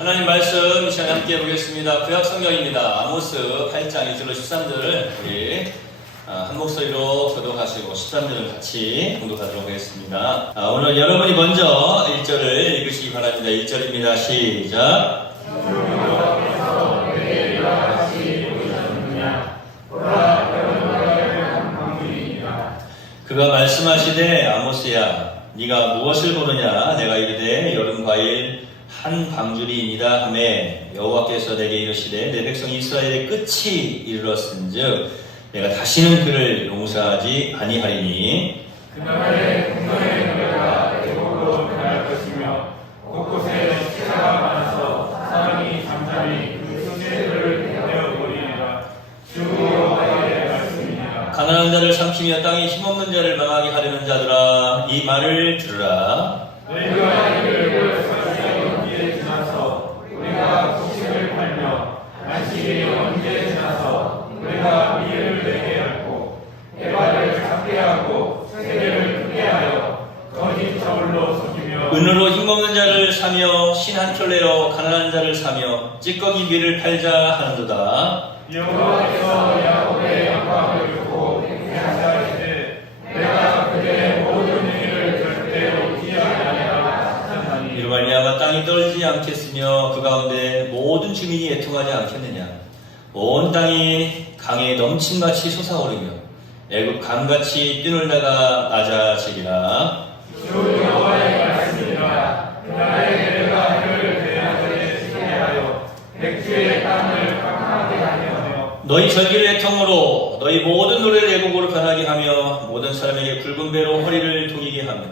하나님 말씀 이 시간에 함께 보겠습니다. 구약 성경입니다. 아모스 8장 1절로 13절을 우리 한 목소리로 교독하시고 13절을 같이 공독하도록 하겠습니다. 오늘 여러분이 먼저 1절을 읽으시기 바랍니다. 1절입니다. 시작. 그가 말씀하시되 아모스야 네가 무엇을 보느냐. 내가 이르되 여름 과일 한 방주리이니라 하매 여호와께서 내게 이르시되 내 백성 이스라엘의 끝이 이르렀은즉 내가 다시는 그를 용서하지 아니하리니 그날에 풍성의 노래가 애곡으로 변할 것이며 곳곳에 시가가 많아서 사람이 잠잠히 그 순례들을 내어버리리라. 주 여호와의 말씀이니라. 가난한 자를 삼키며 땅에 힘없는 자를 망하게 하려는 자들아 이 말을 들으라. 너희가 이를 설사의 언제 지나서 우리가 곡식을 팔며 안식일이 언제 지나서 우리가 미를 내게 하고 해발을 작게 하고 세계를 크게 하여 거짓 저울로 속이며 은으로 힘없는 자를 사며 신 한 켤레로 가난한 자를 사며 찌꺼기 밀을 팔자 하는도다. 여호와께서 야곱의 영광을 주고 행하시되 내가 그의 모든 일을 절대로 피하지 아니하리라 하셨나니 이로 말미암아 땅이 떨지 않겠으며 그 가운데 모든 주민이 애통하지 않겠느냐. 온 땅이 강에 넘침같이 솟아오르며 애굽 강같이 뛰놀다가 낮아지리라. 주 여호와의 말씀이라. 그날에 내가 해를 대낮에 지게 하여 백주의 땅을 깡하게 하며 너희 절기를 애통으로 너희 모든 노래를 애곡으로 변하게 하며 모든 사람에게 굵은 배로 허리를 동이게 하며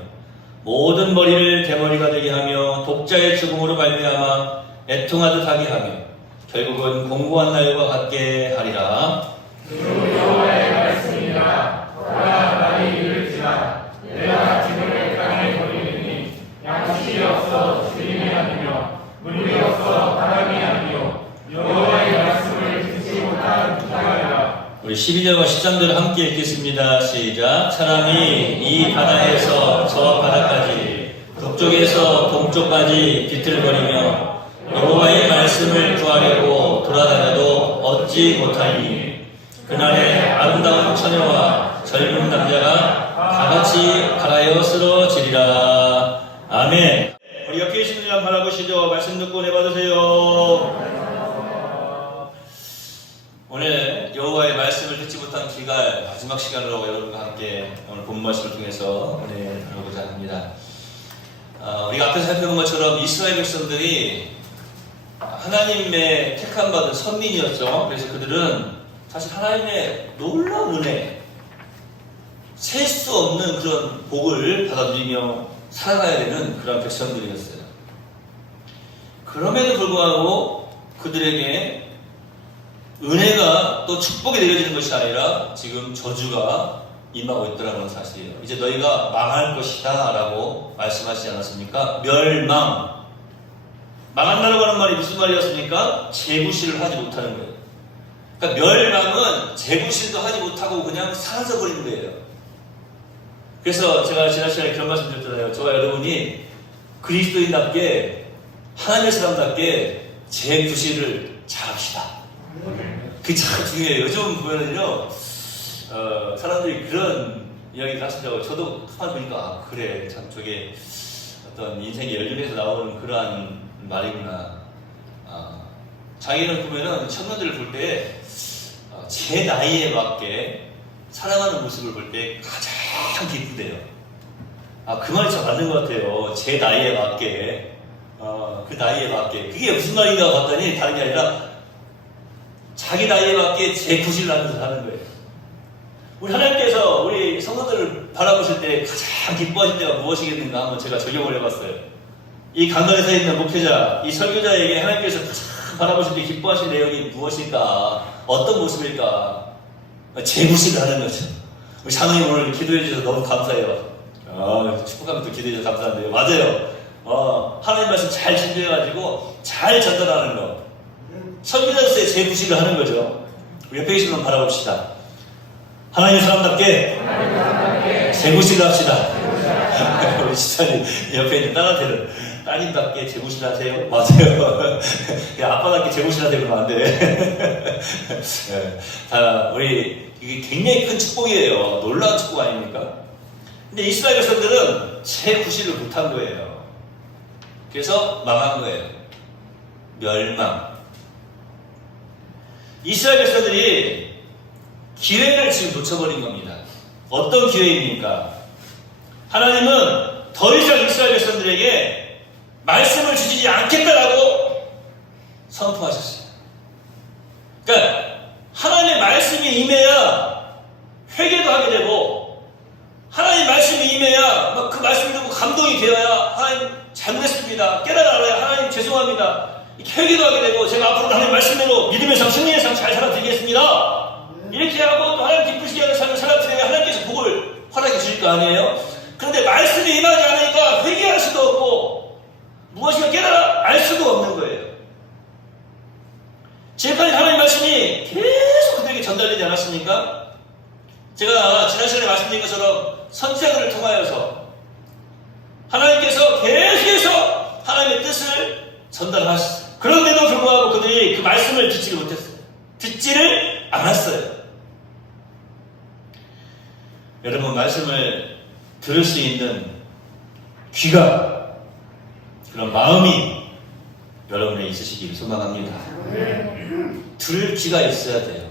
모든 머리를 대머리가 되게 하며 독자의 죽음으로 말미암아 애통하듯 하게 하며 결국은 공고한 날과 같게 하리라. 주 여호와의 말씀이라. 보라 날이 이를지라. 내가 지금의 땅에 버리리니 양식이 없어 주림이 아니며 물이 없어 바람이 아니요 여호와의 말씀을 듣지 못한 자가라. 우리 12절과 13절 함께 읽겠습니다. 시작. 사람이 이 바다에서 저 바다까지 북쪽에서 동쪽까지 비틀거리며 여호와의 말씀을 구하려고 돌아다녀도 얻지 못하니 그날에 아름다운 처녀와 젊은 남자가 다같이 갈아여 쓰러지리라. 아멘. 우리 옆에 계신 분들 한번 바라보시죠. 말씀 듣고 내받으세요. 오늘 여호와의 말씀을 듣지 못한 기갈 마지막 시간으로 여러분과 함께 오늘 본 말씀을 통해서 은혜 나누고자 합니다. 우리가 앞에서 살펴본 것처럼 이스라엘 백성들이 하나님의 택함받은 선민이었죠. 그래서 그들은 사실 하나님의 놀라운 은혜, 셀 수 없는 그런 복을 받아 누리며 살아가야 되는 그런 백성들이었어요. 그럼에도 불구하고 그들에게 은혜가 또 축복이 내려지는 것이 아니라 지금 저주가 임하고 있더라는 사실이에요. 이제 너희가 망할 것이다 라고 말씀하시지 않았습니까? 멸망. 망한다라고 하는 말이 무슨 말이었습니까? 재구실을 하지 못하는 거예요. 그러니까 멸망은 재구실도 하지 못하고 그냥 사라져버리는 거예요. 그래서 제가 지난 시간에 그런 말씀 드렸잖아요. 저와 여러분이 그리스도인답게 하나님의 사람답게 재구실을 잘합시다. 그게 참 중요해요. 요즘 보면은요, 사람들이 그런 이야기를 하시더라고요. 저도 가만 보니까, 아, 그래. 참 저게 어떤 인생의 연륜에서 나오는 그러한 말이구나. 자기는 보면은 청년들을 볼 때, 제 나이에 맞게 살아가는 모습을 볼 때 가장 기쁘대요. 그 말이 참 맞는 것 같아요. 제 나이에 맞게, 그 나이에 맞게. 그게 무슨 말인가 봤더니 다른 게 아니라, 자기 나이에 맞게 재구실을 하면서 사는 거예요. 우리 하나님께서 우리 성도들을 바라보실 때 가장 기뻐하실 때가 무엇이겠는가 한번 제가 적용을 해봤어요. 이 강단에 서 있는 목회자, 이 설교자에게 하나님께서 가장 바라보실 때 기뻐하실 내용이 무엇일까? 어떤 모습일까? 재구실을 하는 거죠. 우리 장로님 오늘 기도해 주셔서 너무 감사해요. 축복하면서 기도해 주셔서 감사한데요. 맞아요. 하나님 말씀 잘 진도해가지고 잘 전달하는 거. 설교자로서의 재구실을 하는 거죠. 우리 옆에 계신 분 바라봅시다. 하나님의 사람답게 재구실을 합시다. 우리 시장님 옆에 있는 딸한테는 따님답게 재무신하세요. 맞아요. 그냥 아빠답게 재무신하세요. 그러면 안 돼. 자, 우리 이게 굉장히 큰 축복이에요. 놀라운 축복 아닙니까? 근데 이스라엘 백성들은 제 구실을 못한 거예요. 그래서 망한 거예요. 멸망. 이스라엘 백성들이 기회를 지금 놓쳐버린 겁니다. 어떤 기회입니까? 하나님은 더 이상 이스라엘 백성들에게 말씀을 주시지 않겠다라고 선포하셨어요. 그러니까 하나님의 말씀이 임해야 회개도 하게 되고, 하나님의 말씀이 임해야 막 그 말씀을 듣고 감동이 되어야 하나님 잘못했습니다, 깨달아야 하나님 죄송합니다, 이렇게 회개도 하게 되고, 제가 앞으로 하나님 말씀대로 믿음의 삶, 승리의 삶 잘 살아드리겠습니다, 이렇게 하고 또 하나님 기쁘시게 하는 삶을 살아드려야 하나님께서 복을 허락해 주실 거 아니에요? 그런데 말씀이 임하지 않으니까 회개할 수도 없고 무엇인가 깨달아 알 수도 없는 거예요. 지금까지 하나님의 말씀이 계속 그들에게 전달되지 않았습니까? 제가 지난 시간에 말씀드린 것처럼 선지자들을 통하여서 하나님께서 계속해서 하나님의 뜻을 전달하셨어요. 그런데도 불구하고 그들이 그 말씀을 듣지를 못했어요. 듣지를 않았어요. 여러분, 말씀을 들을 수 있는 귀가, 그런 마음이 여러분에 있으시기를 소망합니다. 들을 귀가 있어야 돼요.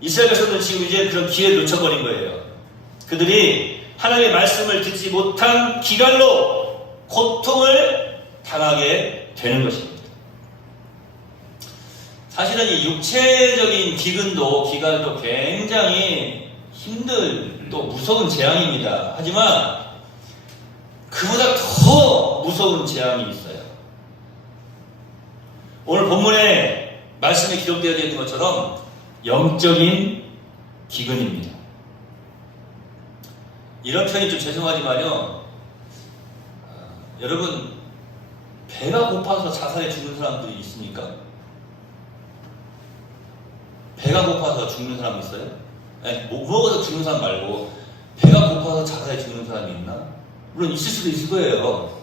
이스라엘 백성들은 지금 이제 그런 기회를 놓쳐버린 거예요. 그들이 하나님의 말씀을 듣지 못한 기갈로 고통을 당하게 되는 것입니다. 사실은 이 육체적인 기갈도 굉장히 또 무서운 재앙입니다. 하지만 그보다 더 무서운 재앙이 있어요. 오늘 본문에 말씀에 기록되어 있는 것처럼 영적인 기근입니다. 이런 표현이 좀 죄송하지만요, 여러분, 배가 고파서 자살해 죽는 사람들이 있습니까? 배가 고파서 죽는 사람 있어요? 아니, 먹어서 죽는 사람 말고 배가 고파서 자살해 죽는 사람이 있나? 물론 있을 수도 있을 거예요.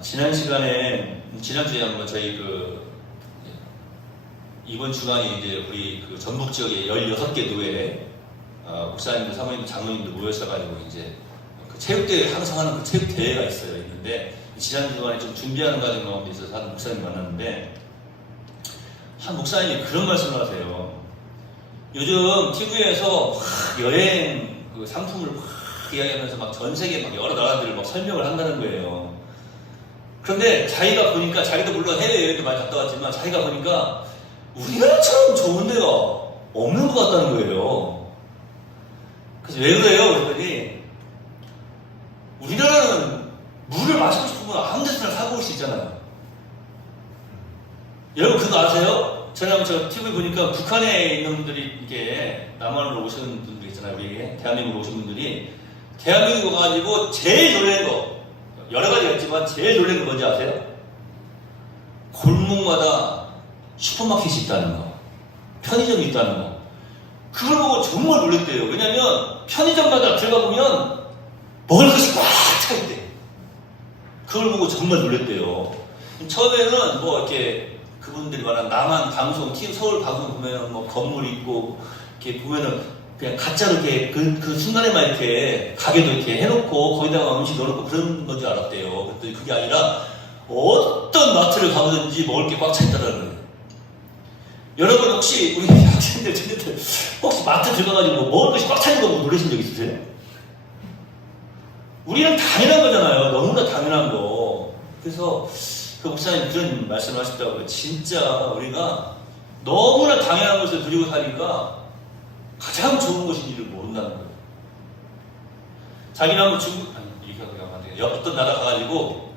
지난주에 한번 저희 이번 주간에 이제 우리 전북 지역에 16개 교회에 목사님들, 사모님들, 장로님들 모여셔가지고 이제 그 체육대회, 항상 하는 그 체육대회가 있는데, 지난 주간에 좀 준비하는 과정 가운데 있어서 한 목사님 만났는데, 한 목사님이 그런 말씀을 하세요. 요즘 TV에서 여행 상품을 이야기하면서 막 전 세계 막 여러 나라들을 막 설명을 한다는 거예요. 그런데 자기가 보니까, 자기도 물론 해외여행도 많이 갔다 왔지만, 자기가 보니까 우리나라처럼 좋은 데가 없는 것 같다는 거예요. 그래서 왜 그래요? 그랬더니, 우리나라는 물을 마시고 싶으면 아무 데서나 사고 올 수 있잖아요. 여러분 그거 아세요? 저는 저 TV 보니까 북한에 있는 분들이 이렇게 남한으로 오시는 분들 있잖아요. 우리 대한민국으로 오신 분들이 대한민국 가가지고 제일 놀라는 거, 여러 가지가 있지만 제일 놀라는 거 뭔지 아세요? 골목마다 슈퍼마켓이 있다는 거, 편의점이 있다는 거. 그걸 보고 정말 놀랬대요. 왜냐면 편의점마다 들어가 보면 먹을 것이 꽉 차 있대. 그걸 보고 정말 놀랬대요. 처음에는 뭐 이렇게 그분들이 말하는 남한 방송, 서울 방송 보면은 뭐 건물 있고, 이렇게 보면은 그냥 가짜로 이렇게 그 순간에만 이렇게 가게도 이렇게 해놓고 거기다가 음식 넣어놓고 그런 건 줄 알았대요. 그랬더니 그게 아니라 어떤 마트를 가보든지 먹을 게 꽉 차 있다는 거예요. 여러분 혹시 우리 학생들, 친구들 혹시 마트 들어가가지고 먹을 것이 꽉 차 있는 거 보고 놀라신 적 있으세요? 우리는 당연한 거잖아요. 너무나 당연한 거. 그래서 그 목사님 그런 말씀을 하셨다고요. 진짜 우리가 너무나 당연한 것을 누리고 사니까 가장 좋은 것인지를 모른다는 거예요. 자기는 한번 어떤 나라 가가지고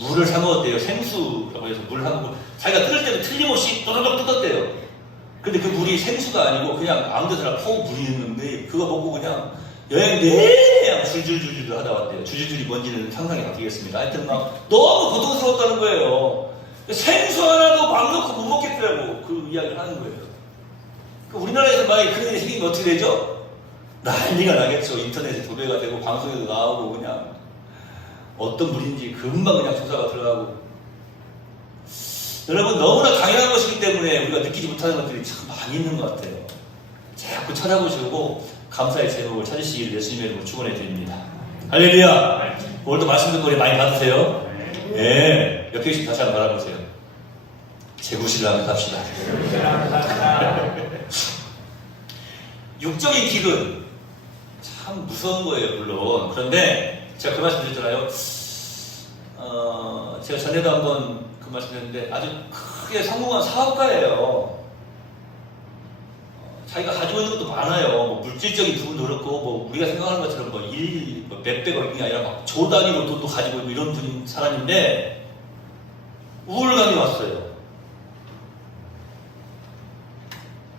물을 사 먹었대요. 생수라고 해서 물을 사 먹고 자기가 끓을 때도 틀림없이 또르륵 뜯었대요. 근데 그 물이 생수가 아니고 그냥 아무 데서나 퍼 물이 있는데, 그거 먹고 그냥 여행 내내 줄줄줄줄 하다 왔대요. 줄줄줄이 뭔지는 상상이 바뀌겠습니다. 하여튼 막 너무 고통스러웠다는 거예요. 생수 하나도 맘 놓고 못 먹겠더라고. 그 이야기를 하는 거예요. 우리나라에서 만약에 그런 일이 생기면 어떻게 되죠? 난리가 나겠죠. 인터넷에 도배가 되고 방송에도 나오고 그냥 어떤 물인지 금방 그냥 조사가 들어가고. 여러분, 너무나 당연한 것이기 때문에 우리가 느끼지 못하는 것들이 참 많이 있는 것 같아요. 자꾸 찾아보시고 감사의 제목을 찾으시기를 예수님의 이름으로 축원해 드립니다. 할렐루야. 오늘도 말씀 듣고 많이 받으세요. 네, 옆에 계신 다시 한번 바라보세요. 제구실랑을 삽시다. 육적인 기근 참 무서운 거예요, 물론. 그런데 제가 그 말씀 드렸잖아요. 제가 전에도 한번 그 말씀 드렸는데 아주 크게 성공한 사업가예요. 자기가 가지고 있는 것도 많아요. 뭐 물질적인 부분도 그렇고, 뭐 우리가 생각하는 것처럼 뭐 몇백억이 아니라 막 조 단위로 돈도 가지고 있고 이런 분인 사람인데 우울감이 왔어요.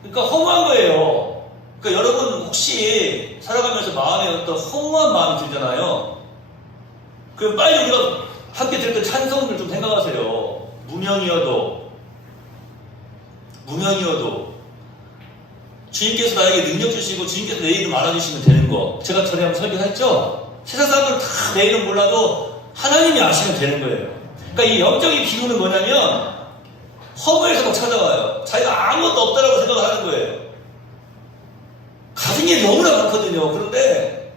그러니까 허무한 거예요. 그러니까 여러분 혹시 살아가면서 마음에 어떤 허무한 마음이 들잖아요. 그럼 빨리 우리가 함께 들었던 찬송들 좀 생각하세요. 무명이어도 주님께서 나에게 능력 주시고 주님께서 내 이름 알아주시면 되는 거. 제가 전에 한번 설교했죠? 세상 사람들은 다 내 이름 몰라도 하나님이 아시면 되는 거예요. 그러니까 이 영적인 기운은 뭐냐면 허무에서 막 찾아와요. 자기가 아무것도 없다라고 생각을 하는 거예요. 가진 게 너무나 많거든요. 그런데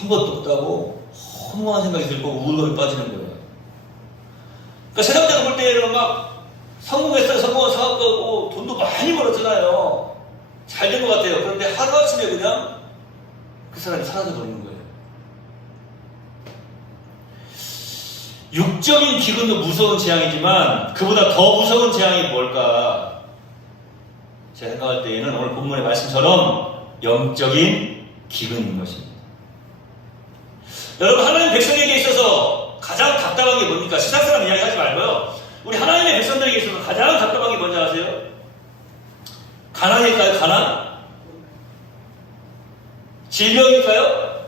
아무것도 없다고 허무한 생각이 들고 우울감에 빠지는 거예요. 그러니까 세상적으로 볼 때는 막 성공했어요. 성공한 사업가고 돈도 많이 벌었잖아요. 잘 된 것 같아요. 그런데 하루아침에 그냥 그 사람이 사라져버리는 거예요. 육적인 기근도 무서운 재앙이지만 그보다 더 무서운 재앙이 뭘까? 제가 생각할 때에는 오늘 본문의 말씀처럼 영적인 기근인 것입니다. 여러분, 하나님 백성에게 있어서 가장 답답한 게 뭡니까? 세상 사람 이야기 하지 말고요. 우리 하나님의 백성들에게 있어서 가장 답답한 게 뭔지 아세요? 가난일까요? 가난? 질병일까요?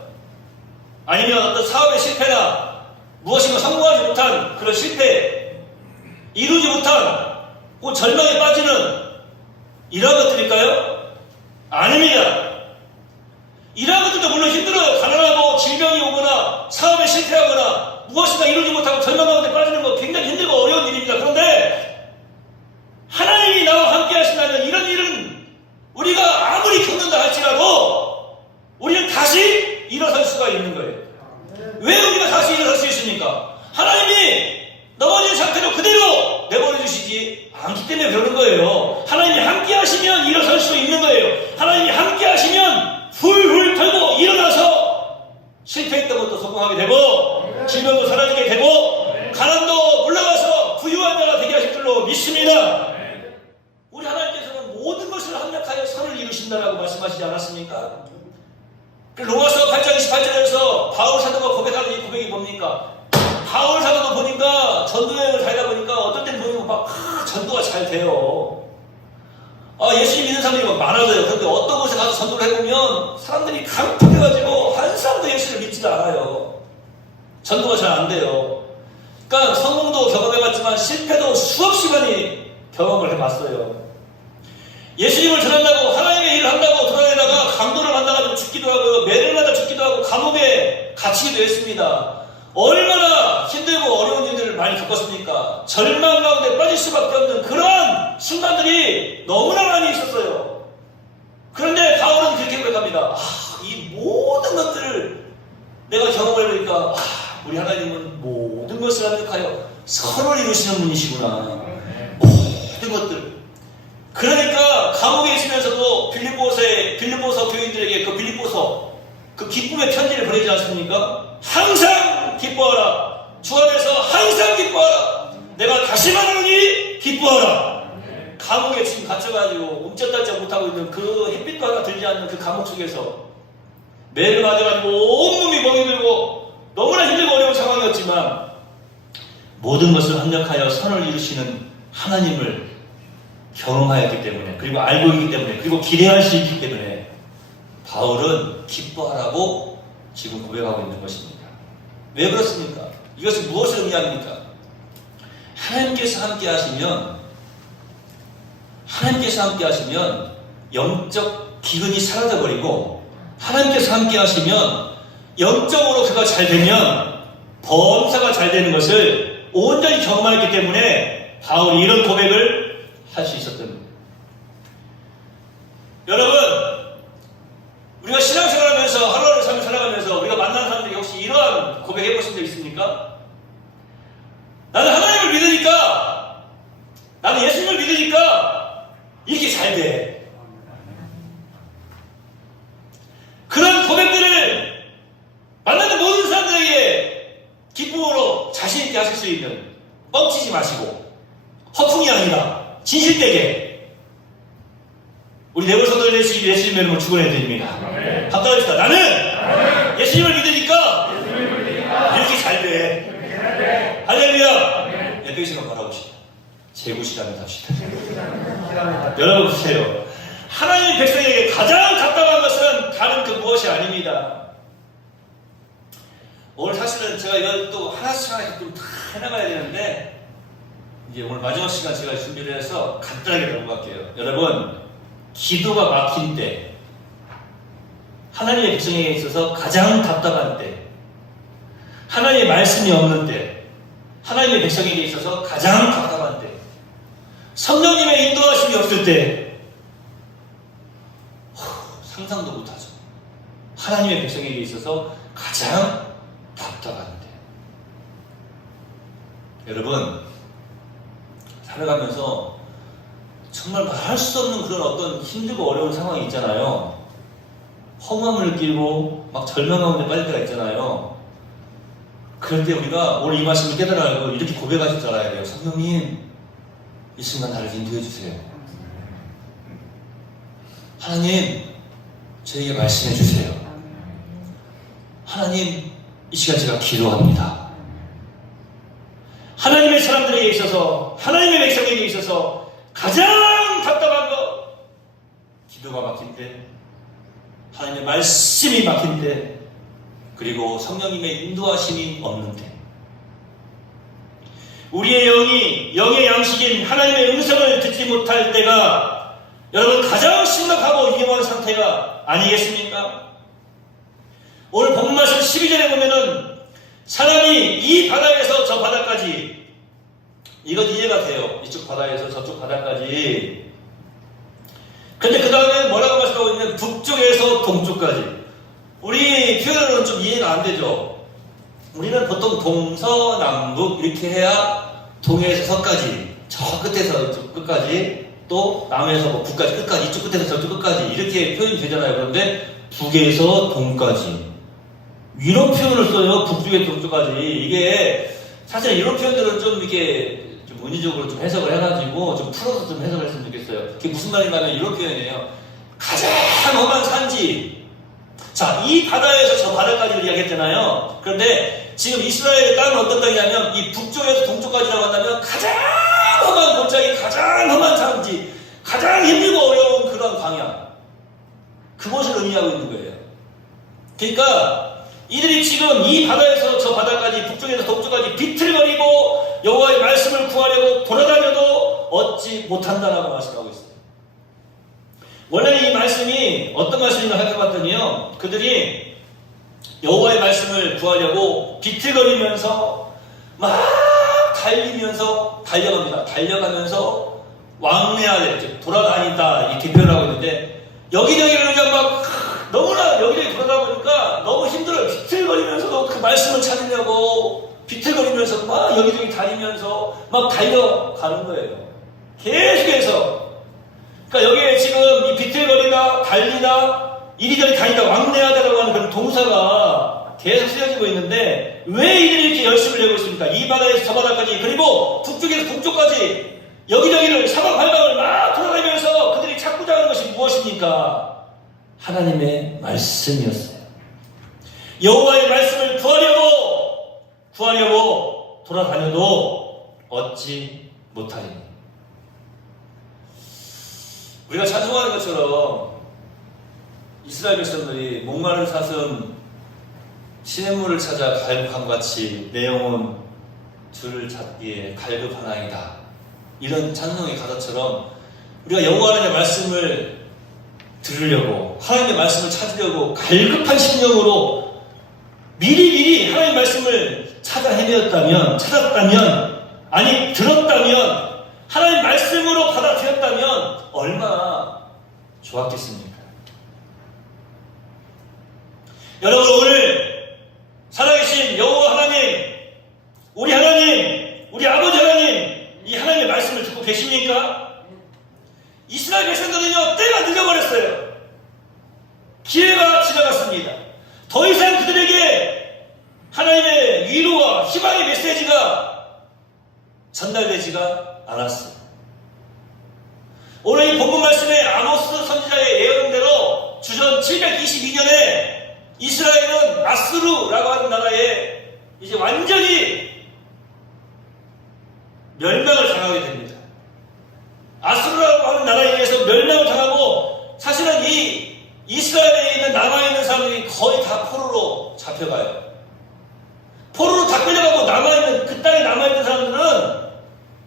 아니면 어떤 사업의 실패나 무엇인가 성공하지 못한 그런 실패, 이루지 못한 혹은 절망에 빠지는 이러한 것들일까요? 아닙니다. 이러한 것들도 물론 힘들어요. 가난하고 질병이 오거나 사업에 실패하거나 무엇인가 이루지 못하고 절망 가운데 빠지는 거 굉장히 힘들고 어려운 일입니다. 그런데 하나님이 나와 함께 하신다면 이런 일은 우리가 아무리 겪는다 할지라도 우리는 다시 일어설 수가 있는 거예요. 왜 우리가 다시 일어설 수 있습니까? 하나님이 넘어진 상태로 그대로 내버려 주시지 않기 때문에 그러는 거예요. 하나님이 함께 하시면 일어설 수 있는 거예요. 하나님이 함께 하시면 훌훌 털고 일어나서 실패했던 것도 성공하게 되고 질병도 사라지게 되고 가난도 물러가서 부유한 자가 되게 하실 줄로 믿습니다. 우리 하나님께서는 모든 것을 합력하여 선을 이루신다라고 말씀하시지 않았습니까? 로마서 8장 28절에서 바울 사도가 고백하는 이 고백이 뭡니까? 바울 사도도 보니까 전도여행을 다니다 보니까 어떤 때는 보면 막 전도가 잘 돼요. 예수님 믿는 사람들이 막 많아져요. 그런데 어떤 곳에 가서 전도를 해보면 사람들이 감격해가지고 한 사람도 예수를 믿지도 않아요. 전도가 잘 안 돼요. 그러니까 성공도 경험해봤지만 실패도 수없이 많이 경험을 해봤어요. 예수님을 전한다고 하나님의 일을 한다고 돌아다니다가 강도를 만나가지고 죽기도 하고 매를 맞아 죽기도 하고 감옥에 갇히기도 했습니다. 얼마나 힘들고 어려운 일들을 많이 겪었습니까? 절망 가운데 빠질 수밖에 없는 그러한 순간들이 너무나 많이 있었어요. 그런데 바울은 그렇게 고백합니다. 이 모든 것들을 내가 경험을 해보니까 우리 하나님은 모든 것을 합력하여 선을 이루시는 분이시구나. 모든 것들. 그러니까 감옥에 있으면서도 빌립보서 교인들에게 그 빌립보서 그 기쁨의 편지를 보내지 않습니까? 항상 기뻐하라. 주 안에서 항상 기뻐하라. 내가 다시 말하노니 기뻐하라. 감옥에 지금 갇혀가지고 움쩍달쩍 못하고 있는 그 햇빛도 하나 들지 않는 그 감옥 속에서 매를 맞아가지고 온몸이 멍이 들고 너무나 힘들고 어려운 상황이었지만 모든 것을 합력하여 선을 이루시는 하나님을 경험하였기 때문에 그리고 알고 있기 때문에 그리고 기대할 수 있기 때문에 바울은 기뻐하라고 지금 고백하고 있는 것입니다. 왜 그렇습니까? 이것은 무엇을 의미합니까? 하나님께서 함께 하시면 영적 기근이 사라져버리고 하나님께서 함께 하시면 영적으로 그가 잘 되면 범사가 잘 되는 것을 온전히 경험했기 때문에 바울이 이런 고백을 할 수 있었던 겁니다. 여러분, 우리가 신앙생활하면서 하루하루 삶을 살아가면서 우리가 만나는 사람들이 혹시 이러한 고백해 보신 적 있습니까? 나는 하나님을 믿으니까, 나는 예수님을 믿으니까 이렇게 잘 돼. 그런 고백들을 만나는 모든 사람들에게 기쁨으로 자신 있게 하실 수 있는, 뻥치지 마시고 허풍이 아니라 진실되게 우리 네벌 성도들의 예수님의 이름으로 축원해드립니다. 함께 합시다. 나는 예수님을 믿으니까 이렇게 잘 돼. 할렐루야. 에베소서 바라봅시다. 제구시간을 합시다. 여러분 보세요. 하나님의 백성에게 가장 답답한 것은 다른 그 무엇이 아닙니다. 오늘 사실은 제가 이걸 또 하나씩 좀 다 해나가야 되는데, 이제 오늘 마지막 시간 제가 준비를 해서 간단하게 넘어갈게요. 여러분, 기도가 막힌 때, 하나님의 백성에게 있어서 가장 답답한 때, 하나님의 말씀이 없는 때, 하나님의 백성에게 있어서 가장 답답한 때, 성령님의 인도하심이 없을 때, 상상도 못하죠. 하나님의 백성에게 있어서 가장 답답한 때. 여러분, 살아가면서 정말 말할 수 없는 그런 어떤 힘들고 어려운 상황이 있잖아요. 허무함을 느끼고 막 절망하는 데 빠질 때가 있잖아요. 그럴 때 우리가 오늘 이 말씀을 깨달아요. 이렇게 고백하실 줄 알아야 돼요. 성령님, 이 순간 나를 인도해 주세요. 하나님, 저에게 말씀해 주세요. 하나님, 이 시간 제가 기도합니다. 하나님의 사람들에게 있어서, 하나님의 백성에게 있어서 가장 답답한 것, 기도가 막힌 때, 하나님의 말씀이 막힌 때, 그리고 성령님의 인도하심이 없는 때, 우리의 영의 양식인 하나님의 음성을 듣지 못할 때가 여러분 가장 심각하고 위험한 상태가 아니겠습니까? 오늘 본문 말씀 12절에 보면은 사람이 이 바다에서 저 바다까지, 이건 이해가 돼요. 이쪽 바다에서 저쪽 바다까지. 근데 그 다음에 뭐라고 말씀하고 있냐면 북쪽에서 동쪽까지. 우리 표현으로는 좀 이해가 안 되죠. 우리는 보통 동서남북 이렇게 해야 동해에서 서까지, 저 끝에서 이쪽 끝까지, 또 남에서 뭐 북까지 끝까지, 이쪽 끝에서 저쪽 끝까지 이렇게 표현이 되잖아요. 그런데 북에서 동까지 이런 표현을 써요. 북쪽에서 동쪽까지. 이게 사실 이런 표현들은 좀 이렇게 좀 은유적으로 좀 해석을 해가지고 좀 풀어서 좀 해석을 했으면 좋겠어요. 그게 무슨 말인가 하면 이런 표현이에요. 가장 험한 산지. 자, 이 바다에서 저 바다까지를 이야기했잖아요. 그런데 지금 이스라엘의 땅은 어떤 땅이냐면 이 북쪽에서 동쪽까지라고 한다면 가장 험한 골짜기, 가장 험한 산지, 가장 힘들고 어려운 그런 방향, 그것을 의미하고 있는 거예요. 그러니까 이들이 지금 이 바다에서 저 바다까지, 북쪽에서 동쪽까지 비틀거리고 여호와의 말씀을 구하려고 돌아다녀도 얻지 못한다라고 말씀하고 있어요. 원래는 이 말씀이 어떤 말씀인가 살펴봤더니요, 그들이 여호와의 말씀을 구하려고 비틀거리면서 막 달리면서 달려갑니다. 달려가면서 왕래하래, 돌아다닌다, 이렇게 표현하고 있는데, 여기저기를 그냥 막 너무나 여기저기 돌아다 보니까 너무 힘들어요. 비틀거리면서도 그 말씀을 찾으려고 비틀거리면서 막 여기저기 다니면서 막 달려가는 거예요. 계속해서. 그러니까 여기에 지금 이 비틀거리다, 달리다, 이리저리 다니다, 왕래하다라고 하는 그런 동사가 계속 쓰여지고 있는데, 왜 이들이 이렇게 열심을 내고 있습니까? 이 바다에서 저 바다까지, 그리고 북쪽에서 동쪽까지 여기저기를 사방팔방을 막 돌아다니면서 그들이 찾고자 하는 것이 무엇입니까? 하나님의 말씀이었어요. 여호와의 말씀을 구하려고 돌아다녀도 얻지 못하리니. 우리가 찬송하는 것처럼 이스라엘 백성들이 목마른 사슴 시냇물을 찾아 갈급함같이 내 영혼 주를 찾기에 갈급하나이다, 이런 찬송의 가사처럼 우리가 여호와 하나님의 말씀을 들으려고, 하나님의 말씀을 찾으려고 갈급한 심령으로 미리미리 하나님의 말씀을 찾으려고 찾았다면, 아니 들었다면, 하나님 말씀으로 받아들였다면 얼마나 좋았겠습니까? 여러분, 오늘 살아계신 여호와 하나님, 우리 하나님, 우리 아버지 하나님, 이 하나님의 말씀을 듣고 계십니까? 이스라엘 백성들은요, 때가 늦어버렸어요. 기회가 지나갔습니다. 더 이상 그들에게 하나님의 위로와 희망의 메시지가 전달되지가 않았어요. 오늘 이 본문 말씀에 아모스 선지자의 예언대로 주전 722년에 이스라엘은 아수르라고 하는 나라에 이제 완전히 멸망을 당하게 됩니다. 아수르라고 하는 나라에 의해서 멸망을 당하고, 사실은 이 이스라엘에 있는 남아있는 사람들이 거의 다 포로로 잡혀가요. 포로로 다 끌려가고 남아있는, 그 땅에 남아있는 사람들은,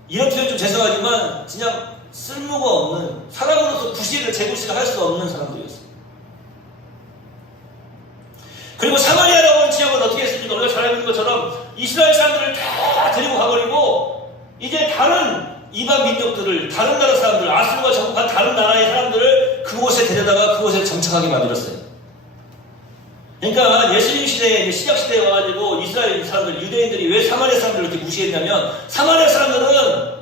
이런 표현 좀 죄송하지만 그냥 쓸모가 없는, 사람으로서 재구실을 할 수 없는 사람들이었어요. 그리고 사마리아라고 하는 지역은 어떻게 했습니까? 우리가 잘 알고 있는 것처럼 이스라엘 사람들을 다 데리고 가버리고 이제 다른 이방 민족들을, 다른 나라 사람들, 아수르가 정복한 다른 나라의 사람들을 그곳에 데려다가 그곳에 정착하게 만들었어요. 그러니까 예수님 시대에, 신약 시대에 와가지고 이스라엘 사람들, 유대인들이 왜 사마리아 사람들을 이렇게 무시했냐면, 사마리아 사람들은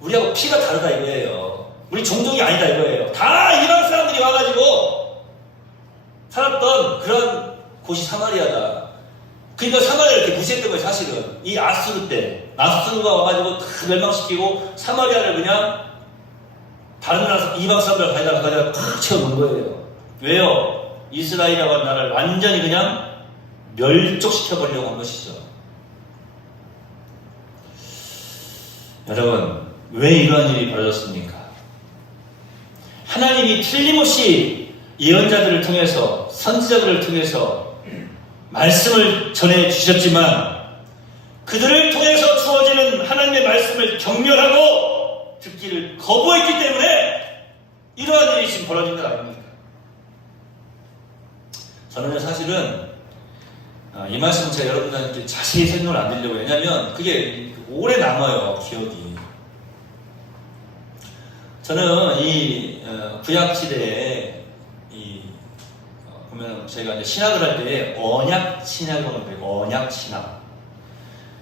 우리하고 피가 다르다 이거예요. 우리 종족이 아니다 이거예요. 다 이방 사람들이 와가지고 살았던 그런 곳이 사마리아다. 그러니까 사마리아를 이렇게 무시했던 거예요, 사실은. 이 아수르 때. 아수르가 와가지고 다 멸망시키고 사마리아를 그냥 다른 나라, 이방 사람들 가져다가 팍 채워놓은 거예요. 왜요? 이스라엘이라고 하는 나라를 완전히 그냥 멸족시켜버리려고 한 것이죠. 여러분, 왜 이러한 일이 벌어졌습니까? 하나님이 틀림없이 예언자들을 통해서, 선지자들을 통해서 말씀을 전해주셨지만, 그들을 통해서 주어지는 하나님의 말씀을 경멸하고 듣기를 거부했기 때문에 이러한 일이 지금 벌어진 것 아닙니까? 저는 사실은 이 말씀은 제가 여러분들한테 자세히 설명을 안 드리려고 해요. 왜냐하면 그게 오래 남아요, 기억이. 저는 이 구약시대에 보면 제가 이제 신학을 할 때 언약 신학을 하는데, 언약 신학.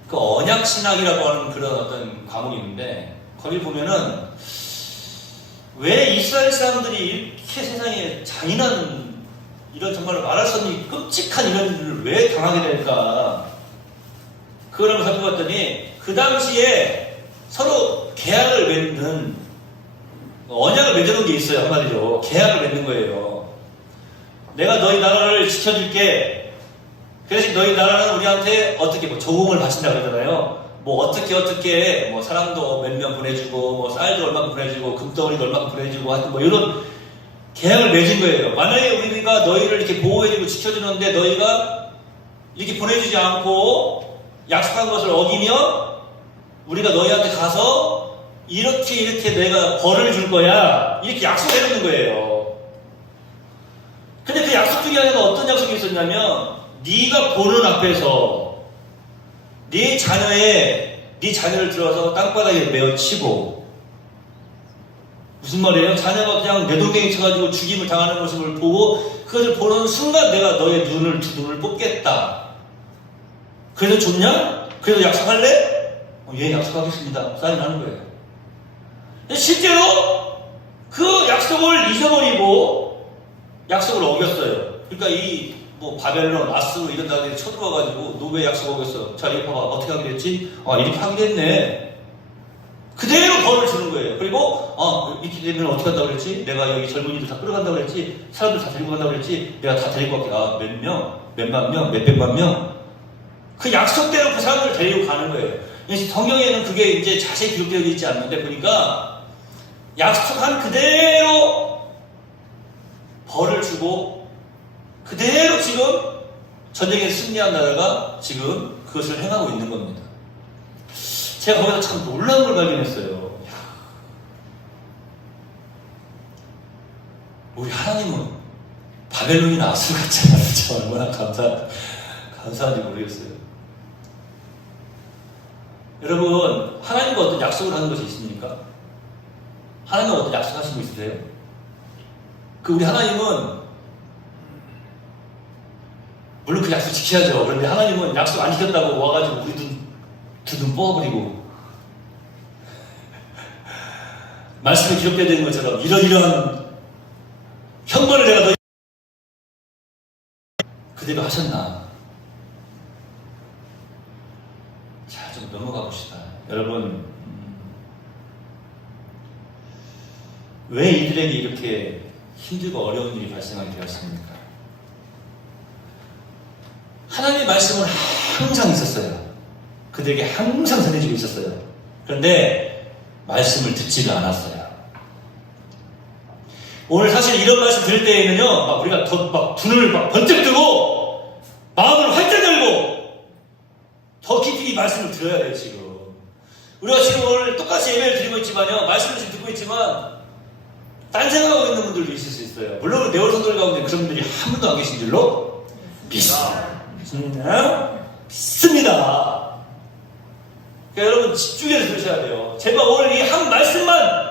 그 언약 신학이라고 하는 그런 어떤 과목이 있는데, 거기 보면은 왜 이스라엘 사람들이 이렇게 세상에 잔인한, 이런 정말로 말할 수 없는 끔찍한 이런 일을 왜 당하게 될까? 그걸 한번 살펴봤더니, 그 당시에 서로 계약을 맺는, 언약을 맺어놓은 게 있어요. 한마디로 계약을 맺는 거예요. 내가 너희 나라를 지켜줄게. 그래서 너희 나라는 우리한테 어떻게 뭐 조공을 바친다 그러잖아요. 뭐 어떻게 뭐 사람도 몇 명 보내주고, 뭐 쌀도 얼마큼 보내주고, 금덩어리도 얼마큼 보내주고, 하여튼 뭐 이런 계약을 맺은 거예요. 만약에 우리가 너희를 이렇게 보호해주고 지켜주는데 너희가 이렇게 보내주지 않고 약속한 것을 어기면 우리가 너희한테 가서 이렇게 내가 벌을 줄 거야. 이렇게 약속해주는 거예요. 근데 그 약속 중에 하나가 어떤 약속이 있었냐면, 네가 보는 앞에서 네 자녀를 들어서 땅바닥에 메어치고, 무슨 말이에요? 자녀가 그냥 내동댕이 쳐가지고 죽임을 당하는 모습을 보고, 그것을 보는 순간 내가 너의 두 눈을 뽑겠다. 그래서 좋냐? 그래도 약속할래? 예, 약속하겠습니다. 사인하는 거예요. 실제로 그 약속을 잊어버리고 약속을 어겼어요. 그러니까 뭐 바벨론, 아수르 이런 나라들이 쳐들어와가지고 너 왜 약속 어겼어? 자, 이거 봐봐. 어떻게 하기로 했지? 이렇게 하기로 했네. 그대로 벌을 주는 거예요. 그리고 이렇게 되면 어떻게 한다고 그랬지? 내가 여기 젊은이들 다 끌어간다고 그랬지? 사람들 다 데리고 간다고 그랬지? 내가 다 데리고 갈게. 몇 명? 몇만 명? 몇백만 명? 그 약속대로 그 사람들을 데리고 가는 거예요. 성경에는 그게 이제 자세히 기록되어 있지 않는데, 보니까 약속한 그대로 벌을 주고 그대로 지금 전쟁에 승리한 나라가 지금 그것을 행하고 있는 겁니다. 제가 거기서 참 놀라운 걸 발견했어요. 우리 하나님은 바벨론이나 아수르 같지 않아요. 얼마나 감사한지 모르겠어요. 여러분, 하나님과 어떤 약속을 하는 것이 있습니까? 하나님과 어떤 약속하신 거 있으세요? 우리 하나님은 물론 그 약속 지켜야죠. 그런데 하나님은 약속 안 지켰다고 와가지고 우리 두 눈 뽑아버리고 말씀에 기록되어 있는 것처럼 이런 형벌을 내가 너희 그대로 하셨나? 자, 좀 넘어가 봅시다. 여러분, 왜 이들에게 이렇게 힘들고 어려운 일이 발생하게 되었습니까? 하나님의 말씀은 항상 있었어요. 그들에게 항상 전해지고 있었어요. 그런데 말씀을 듣지를 않았어요. 오늘 사실 이런 말씀 들을 때에는요, 우리가 더 눈을 번쩍 뜨고 마음을 활짝 열고 더 깊이 이 말씀을 들어야 돼요. 지금 우리가 지금 오늘 똑같이 예배를 드리고 있지만요, 말씀을 지금 듣고 있지만 딴 생각하고 있는 분들도 있을 수 있어요. 물론 네월 성도들 가운데 그런 분들이 한 분도 안 계신 줄로 믿습니다. 그러니까 여러분 집중해서 들으셔야 돼요. 제발 오늘 이 한 말씀만,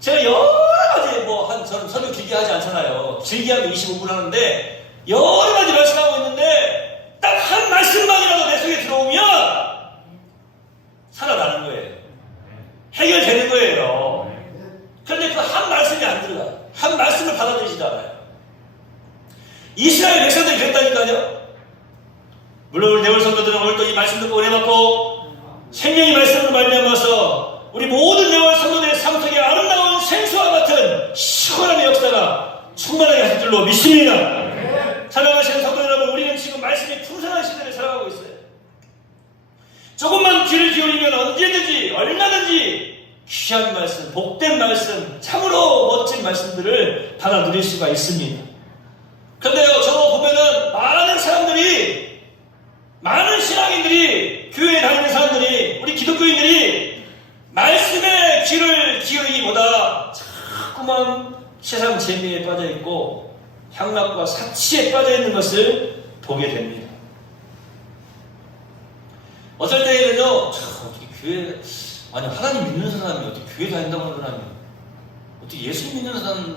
제가 여러 가지 저는 설교 길게 하지 않잖아요. 길게 하면 25분 하는데 여러 가지 말씀하고 있는데 딱 한 말씀만이라도 내 속에 들어오면 살아나는 거예요. 해결되는 거예요. 그런데 그 한 말씀이 안 들어가요. 한 말씀을 받아들이지도 않아요. 이스라엘 백성들이 그랬다니까요. 물론 우리 네월 성도들은 오늘 또 이 말씀 듣고 은혜 받고 생명의 말씀으로 말미암아서 우리 모든 네월 성도들의 삶 속에 아름다운 생수와 같은 시원함의 역사가 충만하게 하실 줄로 믿습니다. 사랑하시는 성도 여러분, 우리는 지금 말씀이 풍성한 시대를 살아가고 있어요. 조금만 귀를 기울이면 언제든지 얼마든지 귀한 말씀, 복된 말씀, 참으로 멋진 말씀들을 받아 누릴 수가 있습니다. 그런데요, 저거 보면은 많은 신앙인들이, 교회에 다니는 사람들이, 우리 기독교인들이 말씀에 귀를 기울이기보다 자꾸만 세상 재미에 빠져있고 향락과 사치에 빠져있는 것을 보게 됩니다. 어쩔 때에는요, 어떻게 교회, 하나님 믿는 사람이 어떻게 교회 다닌다고 하는 사람이, 어떻게 예수 믿는 사람이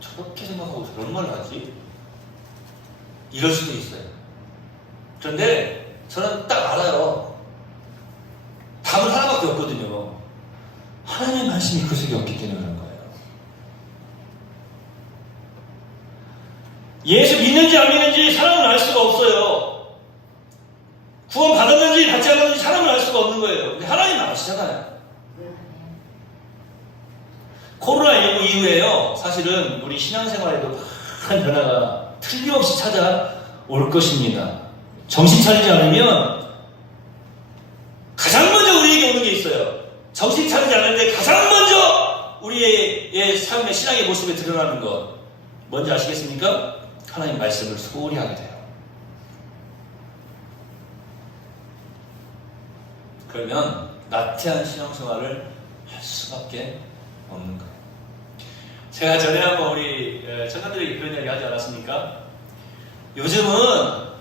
저렇게 생각하고 저런 말을 하지? 이럴 수도 있어요. 그런데 저는 딱 알아요. 답은 하나밖에 없거든요. 하나님의 말씀이 그 속에 없기 때문에 그런 거예요. 예수 믿는지 안 믿는지 사람은 알 수가 없어요. 구원 받았는지 받지 않았는지 사람은 알 수가 없는 거예요. 근데 하나님은 아시잖아요. 코로나19 이후에요, 사실은 우리 신앙생활에도 큰 변화가 틀림없이 찾아올 것입니다. 정신 차리지 않으면 가장 먼저 우리에게 오는 게 있어요. 정신 차리지 않는데 가장 먼저 우리의 삶의 신앙의 모습에 드러나는 것, 뭔지 아시겠습니까? 하나님 말씀을 소홀히 하게 돼요. 그러면 나태한 신앙생활을 할 수밖에 없는 거예요. 제가 전에 한번 우리 청년들에게 그런 이야기 하지 않았습니까? 요즘은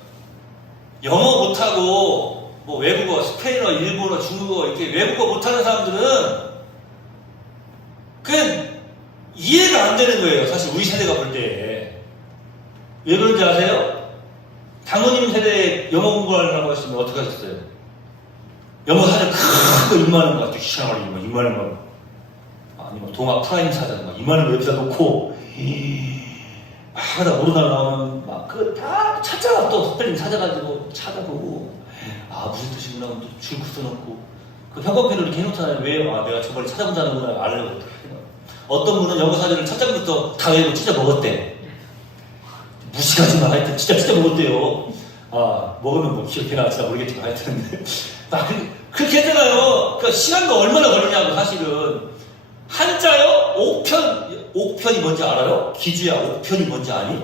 영어 못하고 외국어, 스페인어, 일본어, 중국어 이렇게 외국어 못하는 사람들은 그냥 이해가 안 되는 거예요. 사실 우리 세대가 볼 때. 왜 그런지 아세요? 장모님 세대에 영어 공부하려고 했으면 어떻게 하셨어요? 영어 사전 큰거 이만한 거, 희한하게 이만한 거, 아니면 동화 프라임 사전 막 이만한 거 옆에다 놓고 막 하다 모르다 나오면 막 그거 다 찾아가, 또 스펠링 찾아가지고 찾아보고 무슨 뜻이구나 하면 또 줄 굳어놓고 그 형광펜으로 이렇게 해놓잖아요. 왜요? 내가 저번에 찾아본다는구나 알려고. 어떤 분은 영어 사전을 첫 장부터 다 외우고 진짜 먹었대. 무식하지만 하여튼 진짜 먹었대요. 먹으면 기억해나 진짜 모르겠지만 하여튼 그렇게 했잖아요. 그러니까 시간도 얼마나 걸리냐고. 사실은 한자요? 옥편이 뭔지 알아요? 기주야, 옥편이 뭔지 아니?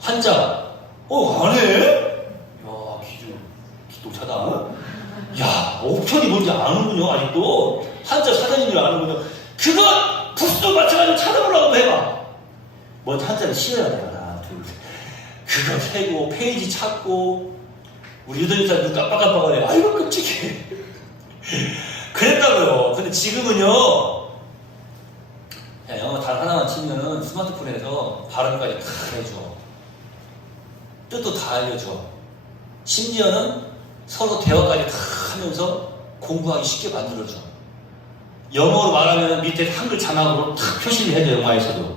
한자. 안 해? 야, 기독자다. 야, 옥편이 뭔지 아는군요. 아직도 한자 사전인 줄 아는군요. 그거 부수도 마찬가지로 찾아보려고 해봐. 먼저 한자를 씌워야 돼. 하나, 둘, 그거 세고 페이지 찾고 우리 유도인사 눈 깜빡깜빡하네. 아이고 끔찍해. 그랬다고요. 근데 지금은요. 야, 영어 단 하나만 치면은 스마트폰에서 발음까지 다 해줘. 뜻도 다 알려줘. 심지어는 서로 대화까지 다 하면서 공부하기 쉽게 만들어줘. 영어로 말하면 밑에 한글 자막으로 탁 표시를 해줘. 영화에서도.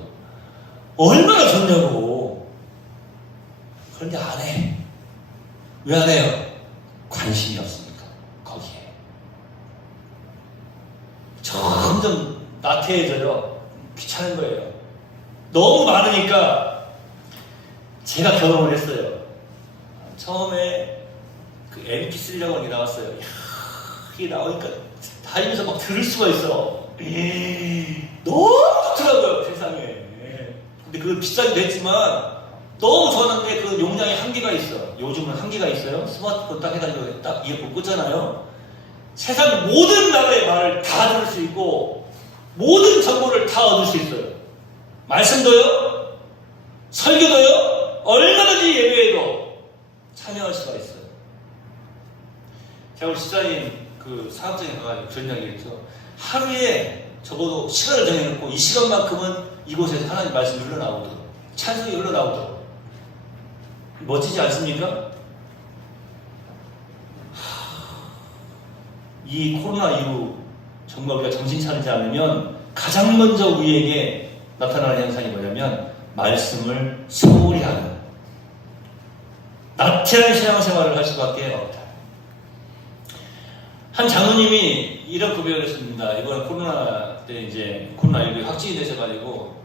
얼마나 좋냐고. 그런데 안 해. 왜 안 해요? 관심이 없으니까 거기에. 점점 나태해져요. 귀찮은 거예요. 너무 많으니까 제가 경험을 했어요. 처음에 그 MP3라고 나왔어요. 이야, 이게 나오니까 다니면서 막 들을 수가 있어. 너무 좋더라고요, 세상에. 근데 그거 비싸기도 했지만 너무 좋았는데 그 용량이 한계가 있어. 요즘은 한계가 있어요. 스마트폰 딱 해가지고 딱 이어폰 꽂잖아요. 세상 모든 나라의 말을 다 들을 수 있고 모든 정보를 다 얻을 수 있어요. 말씀도요, 설교도요, 얼마든지 예배에도 참여할 수가 있어요. 제가 우리 집사님 그 사업장에 가가지고 그런 이야기 했죠. 하루에 적어도 시간을 정해놓고 이 시간만큼은 이곳에서 하나님 말씀이 흘러나오도록, 찬송이 흘러나오도록. 멋지지 않습니까? 이 코로나 이후 정말 우리가 정신 차리지 않으면 가장 먼저 우리에게 나타나는 현상이 뭐냐면 말씀을 소홀히 하는, 나태한 신앙생활을 할 수밖에 없다. 한 장로님이 이런 고백을 했습니다. 이번에 코로나 때 이제 코로나19 확진이 되셔가지고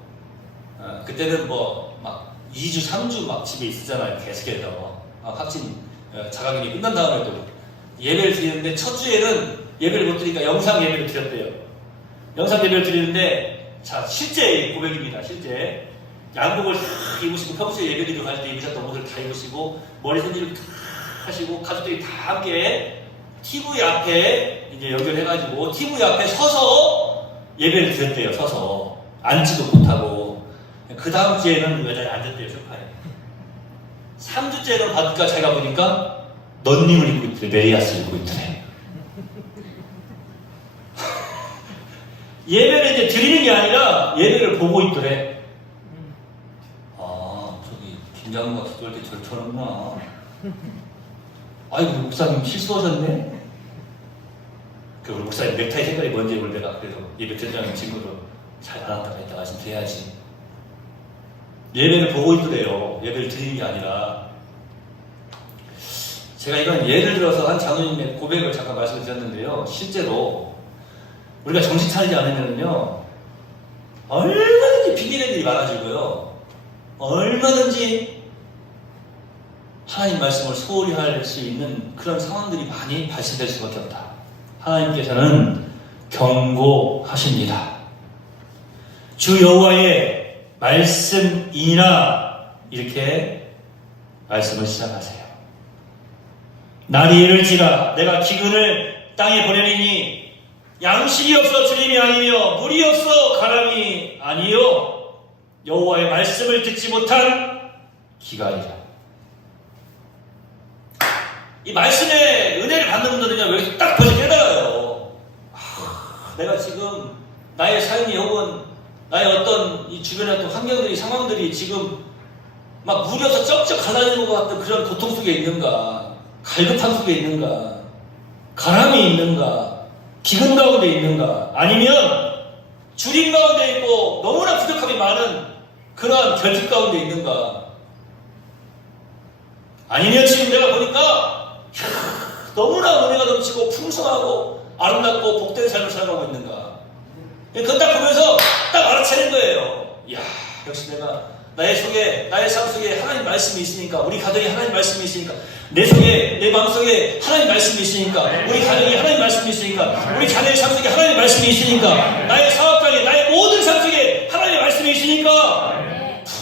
그때는 뭐 막 2주, 3주 막 집에 있었잖아요. 계속해서 확진 자가격리 끝난 다음에도 예배를 드리는데 첫 주에는 예배를 못 드리니까 영상 예배를 드렸대요. 영상 예배를 드리는데 자, 실제 고백입니다. 실제 양복을 다 입으시고 평소에 예배 드리러 갈 때 입으셨던 옷을 다 입으시고 머리 손질을 다 하시고 가족들이 다 함께 TV 앞에 이제 연결해가지고 TV 앞에 서서 예배를 드렸대요. 서서 앉지도 못하고. 그 다음 주에는 여전히 앉았대요. 소파에. 3주째는 받으니까 제가 보니까 넌닝을 입고 있더래. 메리아스 입고 있더래. 예배를 이제 드리는 게 아니라 예배를 보고 있더래. 아, 저기 김장과 기도할 때 절처는구나. 아이고, 목사님 실수하셨네? 그 우리 목사님 넥타이 색깔이 뭔지 오늘 내가 그래서 예배 드렸다는 친구도 잘 받았다가 이따 말씀드려야지. 예배를 보고 있더래요. 예배를 드리는 게 아니라. 제가 이건 예를 들어서 한 장로님의 고백을 잠깐 말씀을 드렸는데요. 실제로 우리가 정신 차리지 않으면요 얼마든지 핑계대들이 많아지고요. 얼마든지 하나님 말씀을 소홀히 할 수 있는 그런 상황들이 많이 발생될 수밖에 없다. 하나님께서는 경고하십니다. 주 여호와의 말씀이니라 이렇게 말씀을 시작하세요. 날이 이를지라 내가 기근을 땅에 보내리니 양식이 없어 주림이 아니며 물이 없어 가람이 아니요 여호와의 말씀을 듣지 못한 기갈이라. 이 말씀의 은혜를 받는 분들은요 여기서 딱 벌써 깨달아요. 내가 지금 나의 삶이 혹은 나의 어떤 이 주변의 어떤 환경들이 상황들이 지금 막 무려서 쩍쩍 갈라지는 것 같은 그런 고통 속에 있는가, 갈급함 속에 있는가, 가람이 있는가, 기근 가운데 있는가, 아니면 주림 가운데 있고 너무나 부족함이 많은 그러한 결핍 가운데 있는가, 아니면 지금 내가 보니까 너무나 은혜가 넘치고 풍성하고 아름답고 복된 삶을 살아가고 있는가. 그거 딱 보면서 딱 알아채는 거예요. 이야, 역시 내가 나의 속에, 나의 삶 속에 하나님 말씀이 있으니까, 우리 가정에 하나님 말씀이 있으니까, 내 속에, 내 마음 속에 하나님 말씀이 있으니까, 우리 가정에 하나님 말씀이 있으니까, 우리 자녀의 삶 속에 하나님 말씀이 있으니까, 나의 사업장에, 나의 모든 삶 속에 하나님의 말씀이 있으니까,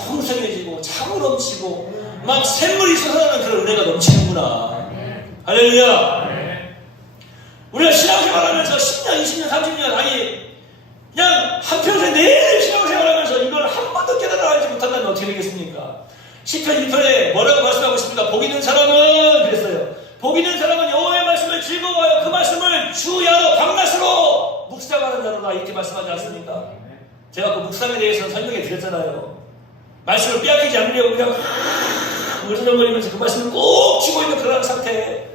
풍성해지고, 차고 넘치고, 막 샘물이 솟아나는 그런 은혜가 넘치는구나. 할렐루야. 우리가 신앙생활하면서 10년, 20년, 30년, 아니, 그냥 한평생 내내 신앙생활하면서 이걸 한 번도 깨달아가지 못한다면 어떻게 되겠습니까? 시편 1편에 뭐라고 말씀하고 있습니까? 복 있는 사람은 그랬어요. 복 있는 사람은 여호와의 말씀을 즐거워하여 그 말씀을 주야로 밤낮으로 묵상하는 자로다 이렇게 말씀하지 않습니까? 제가 그 묵상에 대해서 설명해 드렸잖아요. 말씀을 빼앗기지 않으려고 그냥 으르렁거리면서 그 말씀을 꼭 쥐고 있는 그런 상태.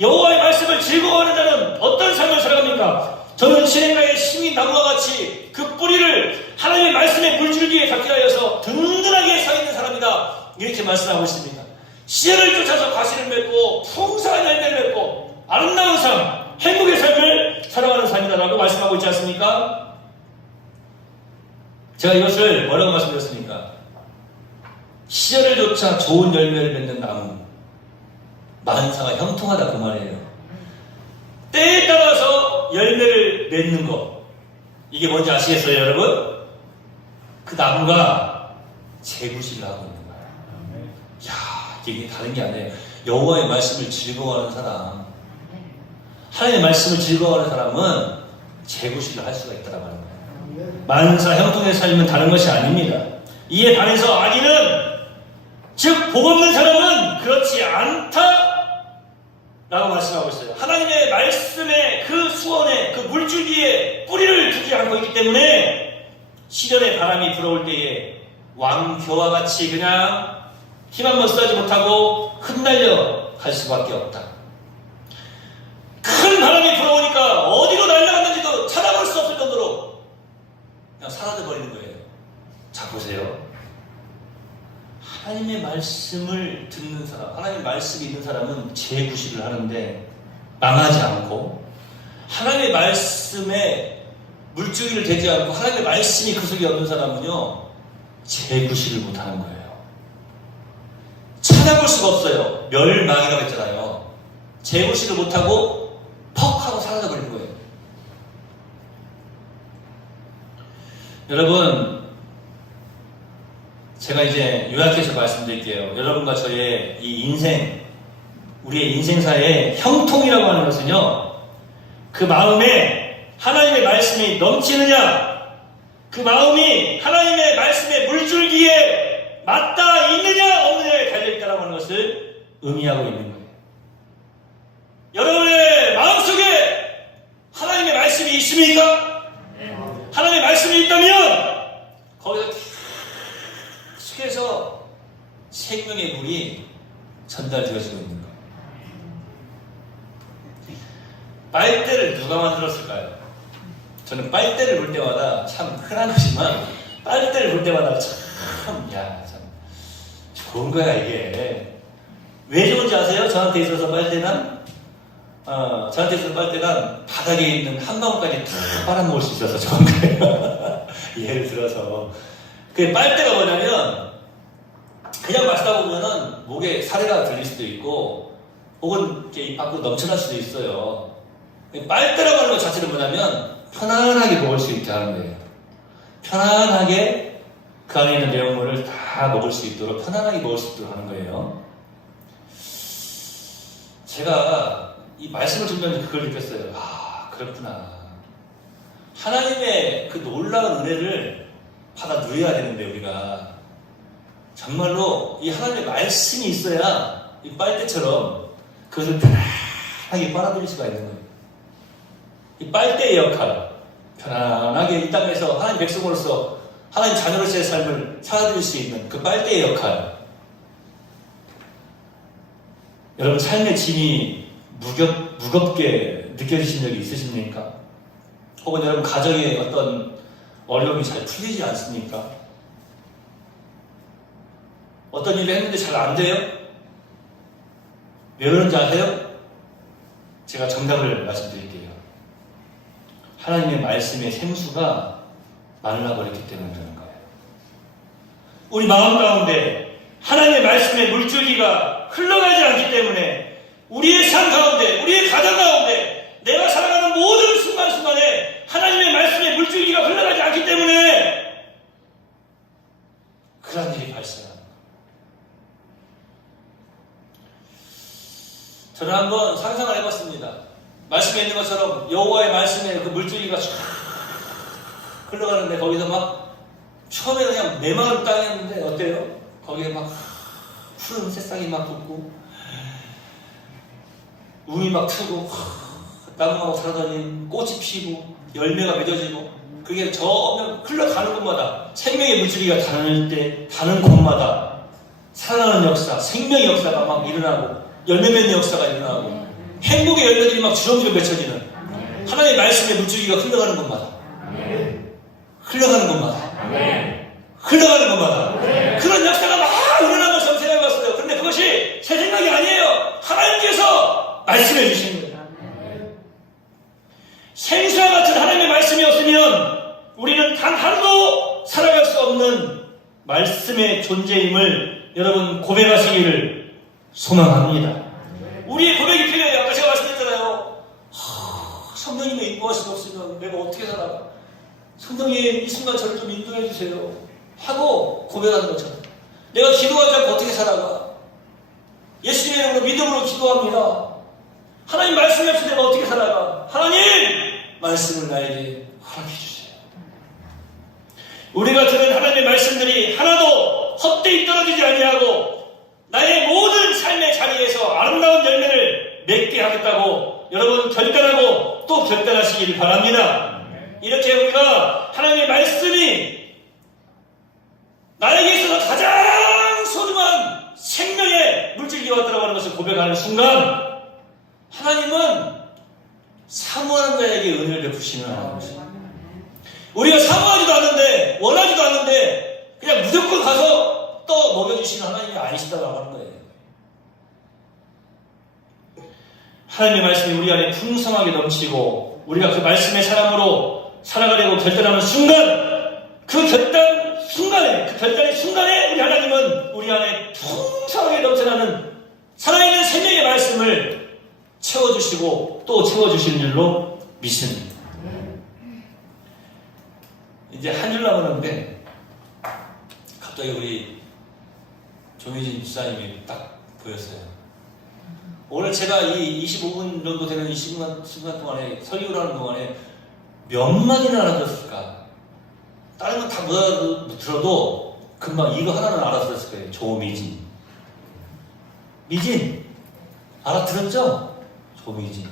여호와의 말씀을 즐거워하는 자는 어떤 삶을 살아갑니까? 저는 시냇가의 심인 나무와 같이 그 뿌리를 하나님의 말씀의 물줄기에 닿게 하여서 든든하게 서 있는 사람이다 이렇게 말씀하고 있습니다. 시절을 쫓아서 과실을 맺고 풍성한 열매를 맺고 아름다운 삶, 행복의 삶을 살아가는 삶이다라고 말씀하고 있지 않습니까? 제가 이것을 뭐라고 말씀드렸습니까? 시절을 쫓아 좋은 열매를 맺는 나무, 만사가 형통하다 그 말이에요. 때에 따라서 열매를 맺는 것, 이게 뭔지 아시겠어요 여러분? 그 나무가 재구실을 하고 있는 거예요. 야, 이게 다른 게 아니에요. 여호와의 말씀을 즐거워하는 사람, 하나님의 말씀을 즐거워하는 사람은 재구실을 할 수가 있다라고 하는 거예요. 만사 형통의 삶은 다른 것이 아닙니다. 이에 반해서 악인은, 즉 복 없는 사람은 그렇지 않다 라고 말씀하고 있어요. 하나님의 말씀의 그 수원에, 그 물줄기에 뿌리를 두지 않고 있기 때문에 시련의 바람이 불어올 때에 왕겨와 같이 그냥 힘 한번 쓰지 못하고 흩날려 갈 수밖에 없다. 큰 바람이 불어오니까 어디로 날아갔는지도 찾아볼 수 없을 정도로 그냥 사라져 버리는 거예요. 자, 보세요. 하나님의 말씀을 듣는 사람, 하나님의 말씀이 있는 사람은 재구실을 하는데 망하지 않고, 하나님의 말씀에 물줄기를 대지 않고 하나님의 말씀이 그 속에 없는 사람은요 재구실을 못하는 거예요. 찾아볼 수가 없어요. 멸망이라고 했잖아요. 재구실을 못하고 퍽 하고 사라져버리는 거예요. 여러분, 제가 이제 요약해서 말씀드릴게요. 여러분과 저의 이 인생, 우리의 인생사의 형통이라고 하는 것은요, 그 마음에 하나님의 말씀이 넘치느냐, 그 마음이 하나님의 말씀의 물줄기에 맞닿아 있느냐 없느냐에 달려있다라고 하는 것을 의미하고 있는 거예요. 여러분의 마음속에 하나님의 말씀이 있습니까? 하나님의 말씀이 있다면 거기서 계속해서 생명의 물이 전달되어지고 있는 거예요. 빨대를 누가 만들었을까요? 저는 빨대를 볼 때마다 참 흔한 것이지만 빨대를 볼 때마다 참 좋은 거야 이게. 왜 좋은지 아세요? 저한테 있어서 빨대는 바닥에 있는 한 방울까지 다 빨아먹을 수 있어서 좋은 거예요. 예를 들어서 그 빨대가 뭐냐면 그냥 마시다 보면은 목에 사례가 들릴 수도 있고 혹은 이렇게 입 밖으로 넘쳐날 수도 있어요. 빨대라고 하는 것 자체는 뭐냐면 편안하게 먹을 수 있게 하는 거예요. 편안하게 그 안에 있는 내용물을 다 먹을 수 있도록, 편안하게 먹을 수 있도록 하는 거예요. 제가 이 말씀을 듣면서 그걸 느꼈어요. 아, 그렇구나. 하나님의 그 놀라운 은혜를 받아 누려야 되는데 우리가 정말로 이 하나님의 말씀이 있어야 이 빨대처럼 그것을 편안하게 빨아들일 수가 있는 거예요. 이 빨대의 역할, 편안하게 이 땅에서 하나님 백성으로서 하나님 자녀로서의 삶을 살아드릴 수 있는 그 빨대의 역할. 여러분, 삶의 짐이 무겁게 느껴지신 적이 있으십니까? 혹은 여러분 가정에 어떤 어려움이 잘 풀리지 않습니까? 어떤 일을 했는데 잘 안 돼요? 왜 그런지 아세요? 제가 정답을 말씀드릴게요. 하나님의 말씀의 생수가 말라버렸기 때문에 그런 거예요. 우리 마음 가운데 하나님의 말씀의 물줄기가 흘러가지 않기 때문에 우리의 삶 가운데, 우리의 가정 가운데, 내가 살아가는 모든 순간순간에 하나님의 말씀의 물줄기가 흘러가지 않기 때문에 그런 일이 발생합니다. 저는 한번 상상을 해봤습니다. 말씀에 있는 것처럼 여호와의 말씀에 그 물줄기가 쫙 흘러가는데 거기서 막 처음에 그냥 메마른 땅이었는데 어때요? 거기에 막 푸른 새싹이 막 붙고 우이 막 트고 나무하고 살아다니는 꽃이 피고 열매가 맺어지고 그게 저면 흘러가는 곳마다 생명의 물줄기가 닿는 곳마다 살아나는 역사, 생명의 역사가 막 일어나고 열매 맺는 역사가 일어나고 행복의 열매들이 막 주렁주렁 맺혀지는 하나님의 말씀의 물줄기가 흘러가는 곳마다 흘러가는 곳마다 그런 역사가 막 일어나는 것을 생각해 봤어요. 그런데 그것이 제 생각이 아니에요. 하나님께서 말씀해 주신 거예요. 생수와 같은 하나님의 말씀이 없으면 우리는 단 하루도 살아갈 수 없는 말씀의 존재임을 여러분 고백하시기를 소망합니다. 우리의 고백이 필요해요. 아까 제가 말씀드렸잖아요. 성령님의 인도하심이 없으면 내가 어떻게 살아가? 성령님 이 순간 저를 좀 인도해 주세요 하고 고백하는 것처럼 내가 기도하지 않고 어떻게 살아가? 예수님의 이름으로 믿음으로 기도합니다. 하나님 말씀이 없이 내가 어떻게 살아가? 하나님 말씀을 나에게 허락해 주세요. 우리가 들은 하나님의 말씀들이 하나도 헛되이 떨어지지 아니하고 나의 모든 삶의 자리에서 아름다운 열매를 맺게 하겠다고 여러분 결단하고 또 결단하시길 바랍니다. 이렇게 우리가 하나님의 말씀이 나에게 있어서 가장 소중한 생명의 물질기가 왔다고 하는 것을 고백하는 순간 하나님은 사모하는 자에게 은혜를 베푸시는 하나님이십니다. 우리가 사모하지도 않는데 원하지도 않는데 그냥 무조건 가서 또 먹여주시는 하나님이 아니시다고 하는 거예요. 하나님의 말씀이 우리 안에 풍성하게 넘치고 우리가 그 말씀의 사람으로 살아가려고 결단하는 순간 그 결단의 순간에 우리 하나님은 우리 안에 풍성하게 넘쳐나는 살아있는 생명의 말씀을 채워주시고 또 채워주시는 줄로 믿습니다. 이제 한 줄 남았는데 갑자기 우리 조미진 집사님이 딱 보였어요. 오늘 제가 이 25분 정도 되는 이 시간 동안에 설교를 하는 동안에 몇 마디나 알아들었을까? 다른 건 다 못 알아들어도 금방 이거 하나는 알아들었을 거예요. 조미진. 미진 알아들었죠? 조미진.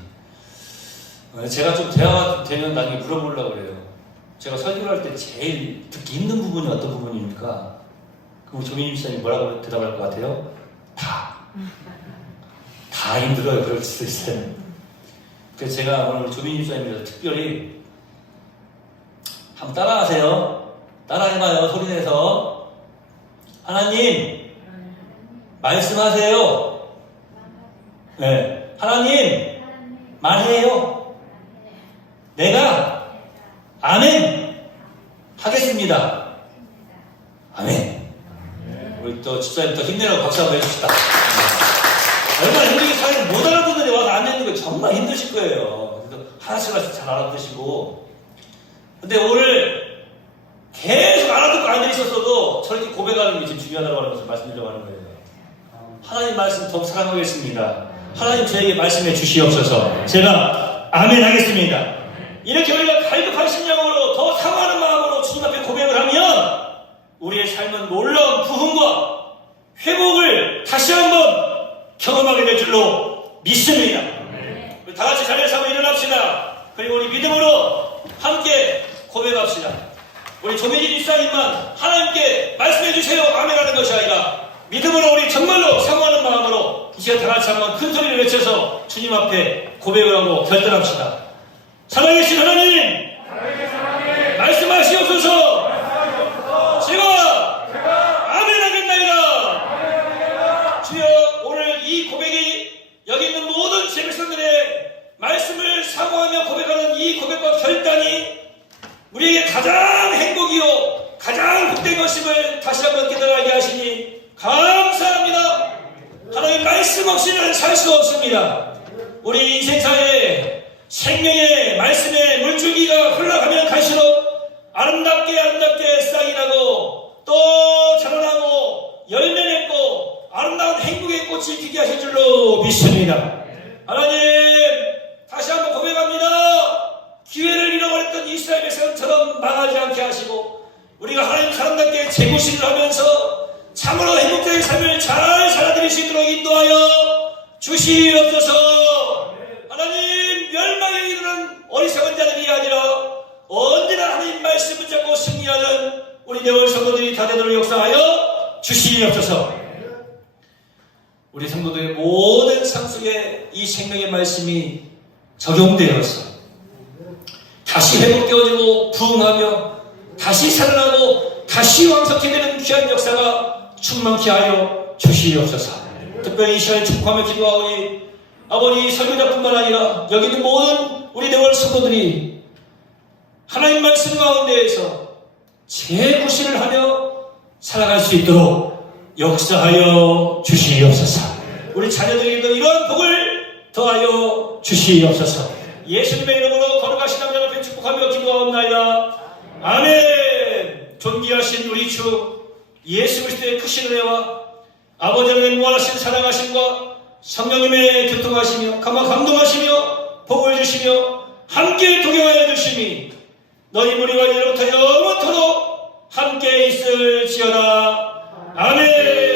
제가 좀 대화가 되면 나중에 물어보려고 그래요. 제가 설교를 할 때 제일 듣기 힘든 부분이 어떤 부분입니까? 그럼 조미진 집사님이 뭐라고 대답할 것 같아요? 다 힘들어요. 그럴 수도 있어요. 그래서 제가 오늘 조미진 집사님께서 특별히 한번 따라하세요. 따라해봐요. 소리내서. 하나님 말씀하세요. 네. 하나님 말해요. 내가 아멘 하겠습니다. 아멘. 우리 또 집사님 또 힘내라고 박수 한번 해줍시다. 얼마나 힘들게 사회를 못 알아듣는데 와서 앉아있는 거 정말 힘드실 거예요. 그래서 하나씩 잘 알아듣으시고. 근데 오늘 계속 알아듣고 앉아있었어도 저렇게 고백하는 게 지금 중요하다고 하는 것을 말씀드리려고 하는 거예요. 하나님 말씀 더욱 사랑하겠습니다. 하나님 저에게 말씀해 주시옵소서. 제가 아멘 하겠습니다. 이렇게 우리가 갈급한 심령으로 더 사모하는 마음으로 주님 앞에 고백을 하면 우리의 삶은 놀라운 부흥과 회복을 다시 한번 경험하게 될 줄로 믿습니다. 우리 다 같이 자리에서 한번 일어납시다. 그리고 우리 믿음으로 함께 고백합시다. 우리 조미진 집사님만 하나님께 말씀해 주세요. 아멘하는 것이 아니라 믿음으로 우리 정말로 사모하는 마음으로 이 시간 다 같이 한번 큰 소리를 외쳐서 주님 앞에 고백을 하고 결단합시다. 살아계신 하나님, 말씀하시옵소서. 제가 아멘 하겠나이다. 주여, 오늘 이 고백이 여기 있는 모든 제 백성들의 말씀을 사모하며 고백하는 이 고백과 결단이 우리에게 가장 행복이요 가장 복된 것임을 다시 한번 깨달게 하시니 감사합니다. 하나님 말씀 없이는 살 수 없습니다. 우리 인생사에 생명의 말씀의 물줄기가 흘러가면 갈수록 아름답게 싹이 나고 또 자라나고 열매 맺고 아름다운 행복의 꽃이 피게 하실 줄로 믿습니다. 하나님 다시 한번 고백합니다. 기회를 잃어버렸던 이스라엘 백성처럼 망하지 않게 하시고 우리가 하나님 사람답게 재구실을 하면서 참으로 행복자의 삶을 잘 살아드릴 수 있도록 인도하여 주시옵소서. 어리석은 자들이 아니라 언제나 하나님 말씀 붙잡고 승리하는 우리 내월 성도들이 다 되도록 역사하여 주시옵소서. 우리 성도들의 모든 삶 속에 이 생명의 말씀이 적용되어서 다시 회복되어지고 부흥하며 다시 살아나고 다시 왕성케 되는 귀한 역사가 충만케 하여 주시옵소서. 특별히 이 시간에 축복하며 기도하오니 아버지 설교자뿐만 아니라 여기 있는 모든 우리 내월 성도들이 하나님 말씀 가운데에서 재구실을 하며 살아갈 수 있도록 역사하여 주시옵소서. 우리 자녀들에게도 이러한 복을 더하여 주시옵소서. 예수님의 이름으로 거룩하신 남자 앞에 축복하며 기도하옵나이다. 아멘. 존귀하신 우리 주 예수 그리스도의 크신 은혜와 아버지 하나님의 무한하신 사랑하심과 성령님의 교통하시며 감동하시며 복을 주시며 함께 동행하여 주시니 너희 무리와 이제부터 영원토록 함께 있을지어다. 아멘.